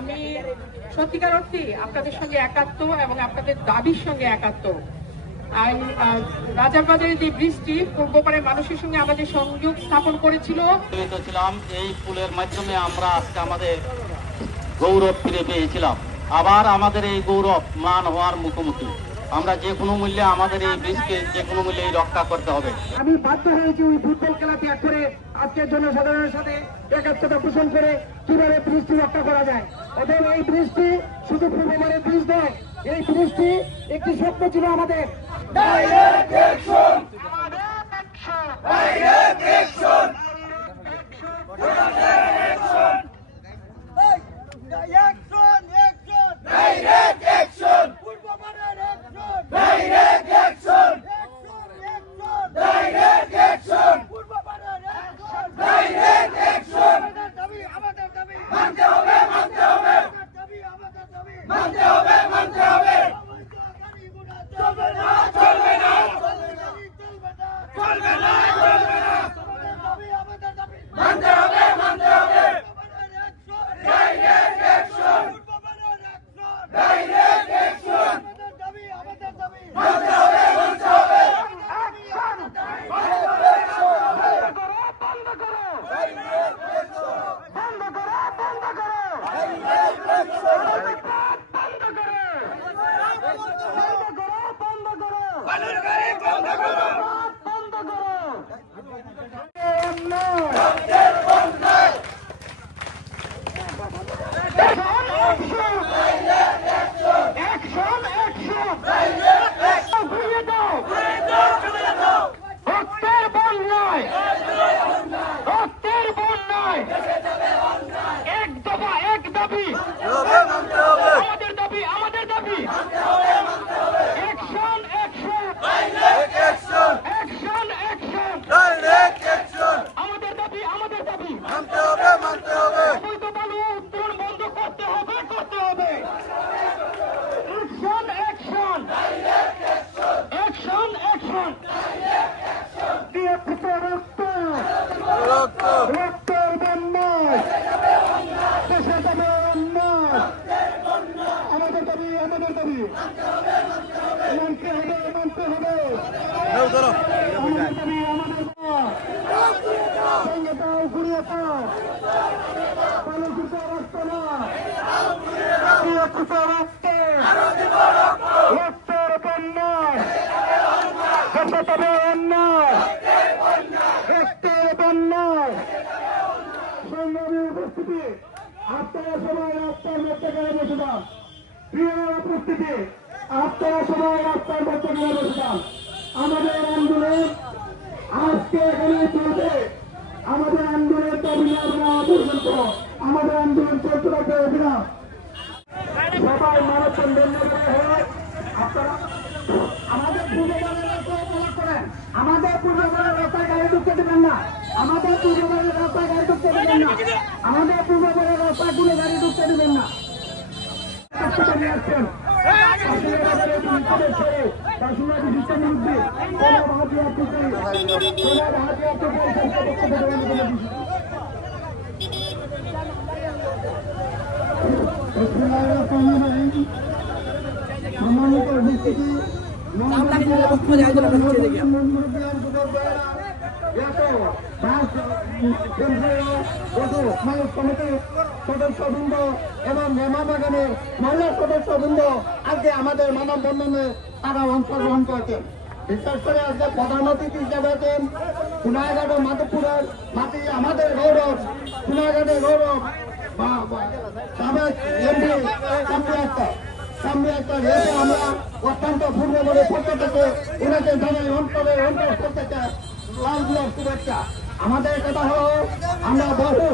আমি সত্যিকার অর্থে আপনাদের সঙ্গে একাত্ম এবং আপনাদের দাবির সঙ্গে একাত্ম। রাজারবাজারের যে বৃষ্টি পূর্বপাড়ের মানুষের সঙ্গে আমাদের সংযোগ স্থাপন করেছিল, এই পুলের মাধ্যমে আমরা আজকে আমাদের গৌরব ফিরে পেয়েছিলাম। আবার আমাদের এই গৌরব মান হওয়ার মুখোমুখি। আমরা যে কোনো মূল্যে আমাদের এই ব্রিজকে যে কোনো মূল্যে রক্ষা করতে হবে। আমি বাধ্য হয়েছি ওই ফুটবল খেলা ত্যাগ করে আজকের জনসাধারণের সাথে একাত্মতা পোষণ করে কিভাবে ব্রিজটি রক্ষা করা যায়। অতএব এই ব্রিজটি শুধু পূর্ববারের ব্রিজ নয়, এই ব্রিজটি একটি স্বপ্ন ছিল আমাদের। আপনারা সবাই রাস্তার মধ্যে গেলে বসে যান। প্রিয় উপস্থিতি, আপনারা সবাই রাস্তার মধ্যে গেলে বসে যান। আমাদের আন্দোলন আজকে এখানে চলছে। আমাদের আন্দোলনের দাবি না পর্যন্ত আমাদের আন্দোলন চলতে থাকবে অবিরাম। সবাই মানববন্ধন হয়। আপনারা আমাদের পূর্ববারের রাস্তায় অপরাধ করেন। আমাদের পূর্ববারের রাস্তায় গাড়ি ঢুকতে দেবেন না। আমাদের পূর্ববারের রাস্তায় গাড়ি ঢুকতে দেবেন না। আমাদের পূর্ববারের রাস্তায় কোনো গাড়ি ঢুকতে দেবেন না। সদস্যবৃন্দ এবং মেমা বাগানের মহিলা সদস্যবৃন্দ আজকে আমাদের মানববন্ধনে তারা অংশগ্রহণ করেছেন। বিশেষ করে আজকে প্রধান অতিথি হিসেবে আছেন সোনারঘাট ও মাধবপুরের মাটি আমাদের গৌরব, সোনারঘাটের গৌরব সাবেক এমপি সামনে একটা রেটে আমরা অত্যন্ত পূর্ণভাবে পক্ষ থেকে ওনাকে জানাই অন্তর করতে চাই লাল দিয়ার শুভেচ্ছা। আমাদের কথা হলো আমরা বহু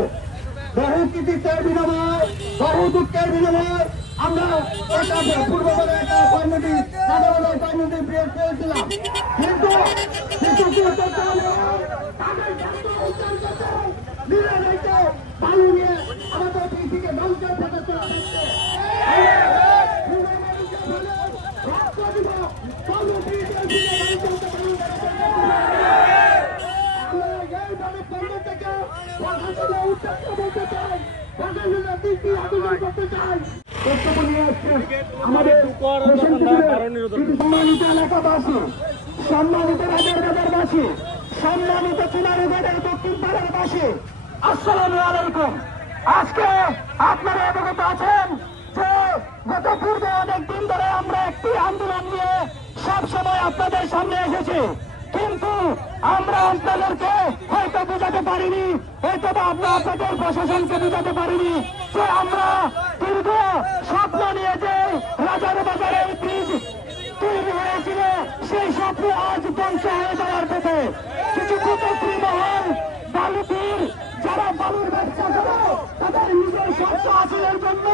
কৃতিত্বের বিনিময়, বহু দুঃখের বিনিময় আমরা পূর্ববঙ্গে একটা কমিটি সাধারণ কমিটি বিয়োগ পেয়েছিলাম, কিন্তু বালু নিয়ে আমাদের পৃথিবীকে ধ্বংসের পথে চলে যাচ্ছে। প্রশাসনের উদ্দেশ্য বলতে চাই, প্রশাসনের দৃষ্টি বক্তব্য নিয়ে আসছেন আমাদের সম্মানিত এলাকাবাসী, সম্মানিত রাজারবাজারবাসী, সম্মানিত চুনারুঘাটের দক্ষিণ পাড়ার বাসী, আসসালামু আলাইকুম। আজকে আপনারা অবগত আছেন যে গত পূর্বে অনেকদিন ধরে আমরা একটি আন্দোলন নিয়ে সবসময় আপনাদের সামনে এসেছি, কিন্তু আমরা আপনাদেরকে হয়তো বোঝাতে পারিনি, হয়তো আমরা আপনাদের প্রশাসনকে বোঝাতে পারিনি যে আমরা দীর্ঘ স্বপ্ন নিয়ে যে রাজার বাজারের ব্রিজ তৈরি হয়েছিল সেই স্বপ্ন আজ ধ্বংস হয়ে যাওয়ার পথে। কিছু কুচক্রী মহল বালুতির যারা বালুর ব্যবসা করে তাদের নিজের স্বার্থ হাসিলের জন্য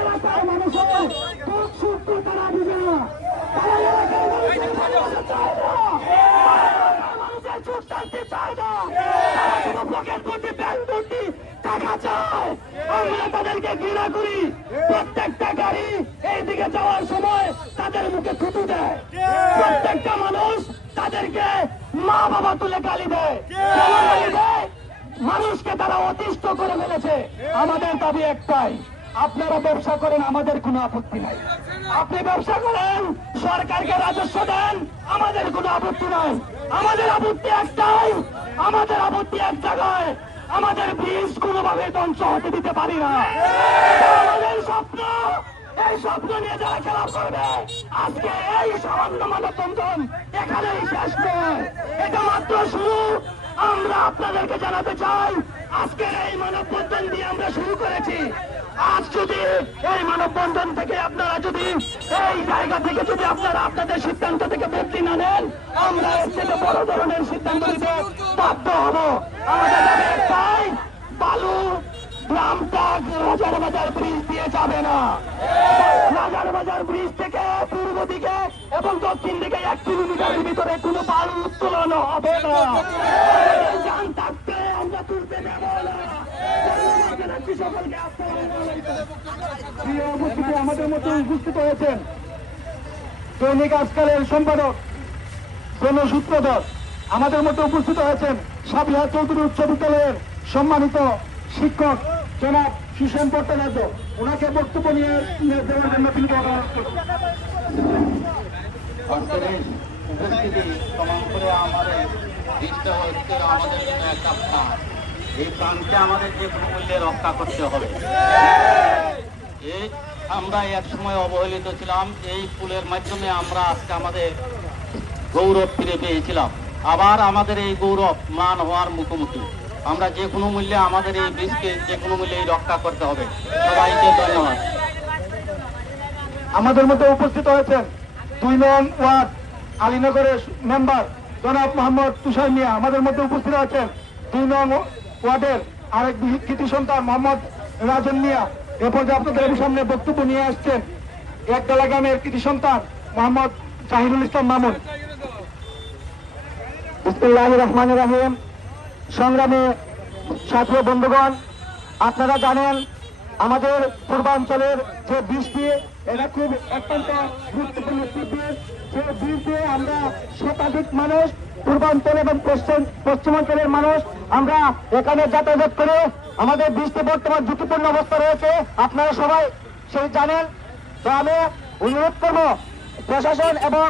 এলাকার মানুষের দুঃখ সুখ তারা বুঝে না, তারা এলাকার মানুষের ভালোবাসা চায় না, মানুষের সুখ শান্তি চায় না, তারা শুধু পকেট ভর্তি ব্যাংক ভর্তি টাকা চায়। আমরা তাদেরকে ঘৃণা করি। প্রত্যেকটা গাড়ি এইদিকে যাওয়ার সময় তাদের মুখে থুতু দেয়, প্রত্যেকটা মানুষ তাদেরকে মা বাবা তুলে গালি দেয়, মানুষকে তারা অতিষ্ঠ করে ফেলেছে। আমাদের দাবি একটাই, আপনারা ব্যবসা করেন, আমাদের কোনো আপত্তি নাই। আপনি ব্যবসা করেন, সরকারকে রাজস্ব দেন, আমাদের কোনো আপত্তি নাই। আমাদের আপত্তি একটাই, আমাদের আপত্তি এক জায়গায়, আমাদের ব্রিজ কোনোভাবে ধ্বংস হতে দিতে পারি না। আমাদের স্বপ্ন, এই স্বপ্ন নিয়ে যারা খেলা করবে, আজকে এই সামান্য মানববন্ধন এখানেই শেষ নয়, এটা মাত্র শুরু। আমরা আপনাদেরকে জানাতে চাই, আজকের এই মানববন্ধন দিয়ে আমরা শুরু করেছি। আজ যদি এই মানববন্ধন থেকে আপনারা যদি এই জায়গা থেকে যদি আপনারা আপনাদের সিদ্ধান্ত থেকে বদলি না নেন, আমরা এর থেকে বড় ধরনের সিদ্ধান্ত নিতে বাধ্য হব। আমাদের দাবি একটাই, বালু গ্রামটা রাজারবাজার ব্রিজ দিয়ে যাবে না। রাজারবাজার ব্রিজ থেকে পূর্ব দিকে এবং দক্ষিণ দিকে 1 কিলোমিটারের ভিতরে কোনো বালু উত্তোলন হবে না। যান থাকতে আমরা তুলতে দেব না। আমাদের মধ্যে উপস্থিত হয়েছেন দৈনিক আজকালের সম্পাদক জনসূত্রধর, আমাদের মধ্যে উপস্থিত হয়েছেন সাবিহা চৌধুরী উচ্চ বিদ্যালয়ের সম্মানিত শিক্ষক জনাব সুষেন ভট্টাচার্য, ওনাকে বক্তব্য নিয়ে দেওয়ার জন্য তিনি উপস্থিতি প্রমাণ করে আমাদের দেশটা হচ্ছে আমাদের জন্য একটা প্রাণ। এই প্রাণকে আমাদের যে কোনো মূল্যে রক্ষা করতে হবে। এই আমরা এক সময় অবহেলিত ছিলাম, এই পুলের মাধ্যমে আমরা আজকে আমাদের গৌরব ফিরে পেয়েছিলাম। আবার আমাদের এই গৌরব মান হওয়ার মুখোমুখি। আমরা যে কোনো মূল্যে আমাদের এই ব্রিজকে যে কোনো মূল্যেই রক্ষা করতে হবে। সবাইকে ধন্যবাদ। আমাদের মধ্যে উপস্থিত হয়েছেন 2 নং ওয়ার্ড আলীনগরের মেম্বার জনাব মোহাম্মদ তুষার মিয়া, আমাদের মধ্যে উপস্থিত আছেন 2 নং ওয়ার্ডের আরেক কৃতি সন্তান মোহাম্মদ রাজন মিয়া। এ পর্যায়ে আপনাদের সামনে বক্তব্য নিয়ে আসছেন একতলা গ্রামের কৃতি সন্তান মোহাম্মদ জাহিরুল ইসলাম মামুন। বিসমিল্লাহির রহমানির রহিম। সংগ্রামী ছাত্র বন্ধুগণ, আপনারা জানেন আমাদের পূর্বাঞ্চলের যে বৃষ্টি, এটা খুব অত্যন্ত গুরুত্বপূর্ণ একটি ব্রিজ। যে ব্রিজ দিয়ে আমরা শতাধিক মানুষ, পূর্বাঞ্চল এবং পশ্চিমাঞ্চলের মানুষ আমরা এখানে যাতায়াত করে, আমাদের বৃষ্টি বর্তমান ঝুঁকিপূর্ণ অবস্থা রয়েছে, আপনারা সবাই সেই জানেন। তো আমি অনুরোধ করবো প্রশাসন এবং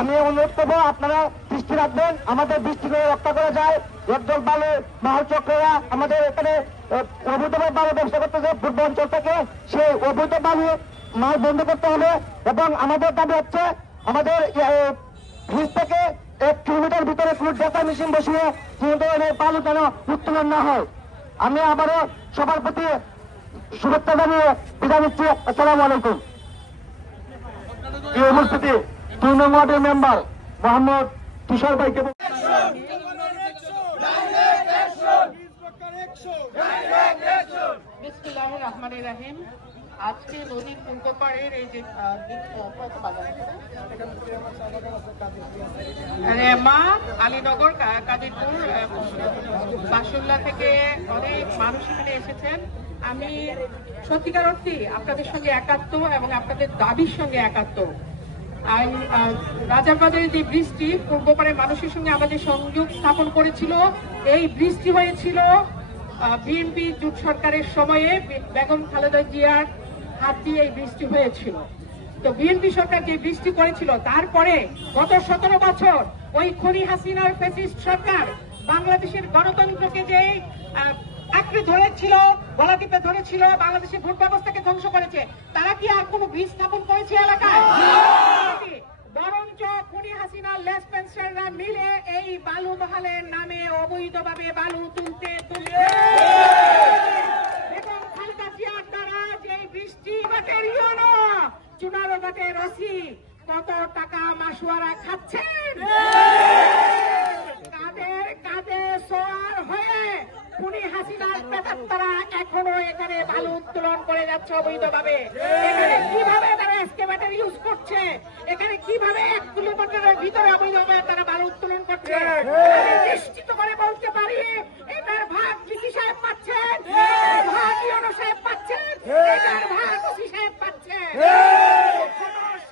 আমি অনুরোধ করবো আপনারা দৃষ্টি রাখবেন, আমাদের বৃষ্টি করে রক্ষা করা যায়। একদল বালু মাহল চক্ররা আমাদের এখানে অবৈধভাবে বালু ব্যবসা করতেছে পূর্বাঞ্চল থেকে, সেই অবৈধ বালু মাল বন্ধ করতে হবে। এবং আমাদের দাবি হচ্ছে আমাদের ব্রিজ থেকে 1 কিলোমিটার ভিতরে কোনো ডেটা মেশিন বসিয়ে কোনো ধরনের বালু যেন উত্তোলন না হয়। আমি আবারও সবার প্রতি শুভেচ্ছা জানিয়ে বিদায় নিচ্ছি। আসসালামু আলাইকুম। এই উপস্থিতি 2 নং ওয়ার্ডের মেম্বার মোহাম্মদ তুষার ভাইকে বিসমিল্লাহির রহমানির রহিম। আজকে নদীর পূর্বপাড়ের এই যে মা আলীনগর কাদিরপুর বাসুল্লা থেকে অনেক মানুষ এখানে এসেছেন। আমি সত্যিকার অর্থে আপনাদের সঙ্গে একাত্ম এবং আপনাদের দাবির সঙ্গে একাত্ম। রাজারবাজারের যে ব্রিজটি পূর্বপাড়ের মানুষের সঙ্গে আমাদের সংযোগ স্থাপন করেছিল, এই ব্রিজটি হয়েছিল বিএনপি জোট সরকারের সময়ে বেগম খালেদা জিয়ার হাত দিয়ে এই বৃষ্টি হয়েছিল। তো বিএনপি সরকার যে বৃষ্টি করেছিল, তারপরে গত 17 বছর ওই খুনি হাসিনার ফ্যাসিস্ট সরকার বাংলাদেশের গণতন্ত্রকে যে আঁকড়ে ধরেছিল, গলা টিপে ধরেছিল, বাংলাদেশের ভোট ব্যবস্থাকে ধ্বংস করেছে, তারা কি আর কোনো বীজ স্থাপন করেছে এলাকায়? বরঞ্চ খুনি হাসিনার লেস পেন্সাররা মিলে এই বালু মহালের নামে অবৈধভাবে বালু তুলতে এবং খালেদা জিয়ার দ্বারা যে বৃষ্টি বাটের ইউনো চুনারো বাটের রসি কত টাকা মাসুয়ারা খাচ্ছেন, কাদের কাঁধে সোয়ার হয়ে খুনি হাসিনার প্রেতাত্মারা এখনো এখানে বালু উত্তোলন করে যাচ্ছে অবৈধভাবে। এখানে কিভাবে তারা এক্সকেভেটর ইউজ করছে, এখানে কিভাবে 1 কিলোমিটারের ভিতরে অবৈধভাবে তারা বালু উত্তোলন করছে, নিশ্চিত করে বলতে পারি এটার ভাগ ডিসি সাহেব পাচ্ছেন, ভাগ ইউনো সাহেব পাচ্ছেন, এটার ভাগ ওসি সাহেব পাচ্ছেন।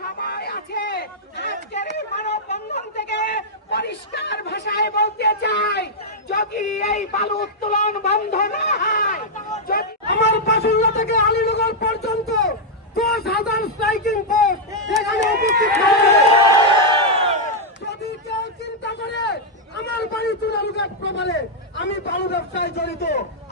সময় আছে আজকের এই মানববন্ধন থেকে পরিষ্কার ভাষায় বলতে চাই, যদি এই বালু উত্তোলন বন্ধ না হয়, যদি আমার বাসুল্লা থেকে আলীনগর পর্যন্ত 10,000 স্ট্রাইকিং ফোর্স এখানে উপস্থিত থাকবে। যদি কেউ চিন্তা করে আমার বাড়ি চুনারুঘাট প্রবালে আমি বালু ব্যবসায় জড়িত,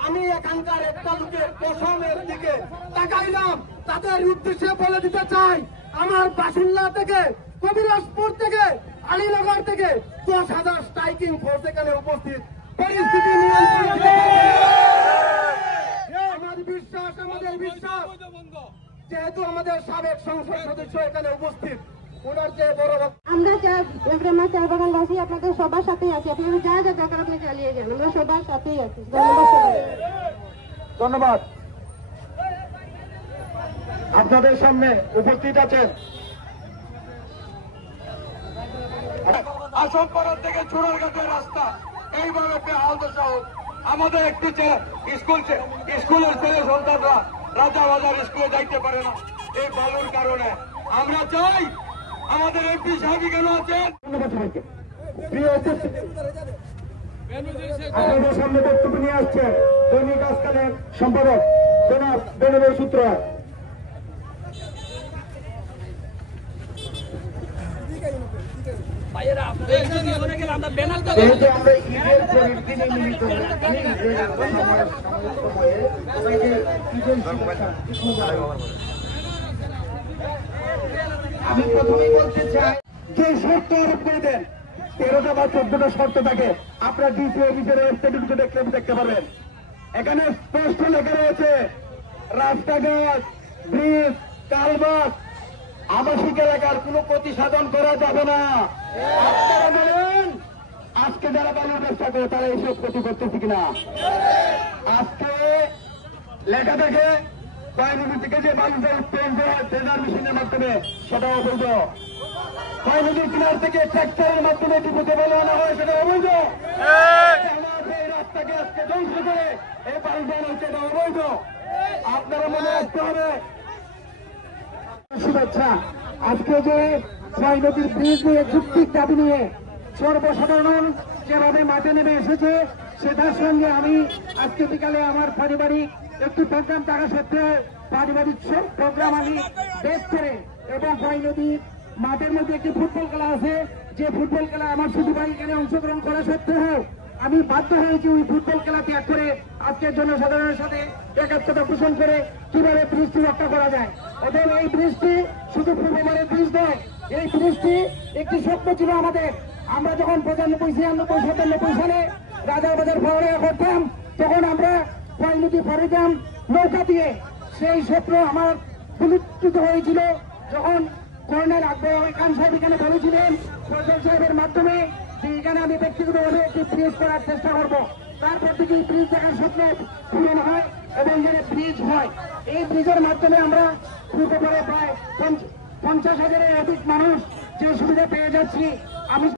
আমি এখানকার একটা লোকের পশমের দিকে তাকাইলাম, তাদের উদ্দেশ্যে বলে দিতে চাই, আমার বাসুল্লা থেকে, কবিরাজপুর থেকে, আলীনগর থেকে 10,000 স্ট্রাইকিং ফোর্স এখানে উপস্থিত, পরিস্থিতি নিয়ন্ত্রণে। আমাদের বিশ্বাস যেহেতু আমাদের সাবেক সংসদ সদস্য এখানে উপস্থিত, ওনার যে বড় আমরা চা বাগানবাসী আপনাদের সবার সাথেই আছি, আপনাদের যা যা দরকার আপনি চালিয়ে যান, আমরা সবার সাথেই আছি। ধন্যবাদ সবাই। ধন্যবাদ। আপনাদের সামনে উপস্থিত আছেন আসমপাড়া থেকে চোরারঘাটের রাস্তা এইভাবে বেহাল দশা হোক। আমাদের একটি স্কুলের ছেলে সন্তানরা রাজাবাজার স্কুলে যাইতে পারে না এই বালুর কারণে। আমরা চাই আমাদের এমপি সাহেব কেন আছেন। আপনাদের সামনে বক্তব্য নিয়ে আসছে দৈনিক আজকালের সম্পাদক জনাব বেনবী সূত্র। আমি প্রথমেই বলতে চাই যে শর্ত আরোপ করে দেন, 13টা বা 14টা শর্ত থাকে, আপনার ডিসি অফিসের ওয়েবসাইটে দেখতে পারবেন। এখানে স্পষ্ট লেখা রয়েছে রাস্তাঘাট, ব্রিজ, কালভার্ট, আবাসিক এলাকার কোনো ক্ষতি সাধন করা যাবে না। আপনারা বলেন আজকে যারা বালুর ব্যবসা করে তারা এইসব ক্ষতি করতেছে কিনা? আজকে লেখা থাকে কয়নদী থেকে যে বালুটা উত্তোলন করা হয় ট্রেজার মেশিনের মাধ্যমে, সেটা অবৈধ। কয়নদীর কিনার থেকে ট্রাক্টরের মাধ্যমে ডিপোতে বালু আনা হয়, সেটা অবৈধ। এই রাস্তাকে আজকে ধ্বংস করে এই বালু দেওয়া হচ্ছে, এটা অবৈধ। আপনারা মনে রাখতে হবে। শুভেচ্ছা। আজকে যে কয়নদীর ব্রিজ নিয়ে যুক্তির দাবি নিয়ে সর্বসাধারণ যেভাবে মাঠে নেমে এসেছে, সেটার সঙ্গে আমি আজকে বিকালে আমার পারিবারিক একটি প্রোগ্রাম থাকা সত্ত্বেও পারিবারিক সব প্রোগ্রাম আমি বের করে এবং কয়নদীর মাঠের মধ্যে একটি ফুটবল খেলা আছে, যে ফুটবল খেলা আমার ছোট ভাই এখানে অংশগ্রহণ করা সত্ত্বেও আমি বাধ্য হয়েছি ওই ফুটবল খেলা ত্যাগ করে আজকের জনসাধারণের সাথে একাত্মতা পোষণ করে কিভাবে বৃষ্টি রক্ষা করা যায়। অতএব এই বৃষ্টি শুধু পূর্ববারের ব্রিজ নয়, এই বৃষ্টি একটি স্বপ্ন ছিল আমাদের। আমরা যখন 95, 96, 97 সালে রাজাবাজার ফাওয়ারিয়া করতাম, তখন আমরা কয়নদী ফারিতাম নৌকা দিয়ে। সেই স্বপ্ন আমার পুনরুত্থিত হয়েছিল যখন কর্নেল আকবর খান সাহেব এখানে বলেছিলেন ফজল সাহেবের মাধ্যমে যে এখানে আমি ব্যক্তিগতভাবে একটি ব্রিজ করার চেষ্টা করব। তারপর থেকে এই ব্রিজ দেখার স্বপ্ন পূরণ হয় এবং এখানে ব্রিজ হয়। এই ব্রিজের মাধ্যমে আমরা প্রায় 50,000-এর অধিক মানুষ যে সুবিধা পেয়ে যাচ্ছি। আমি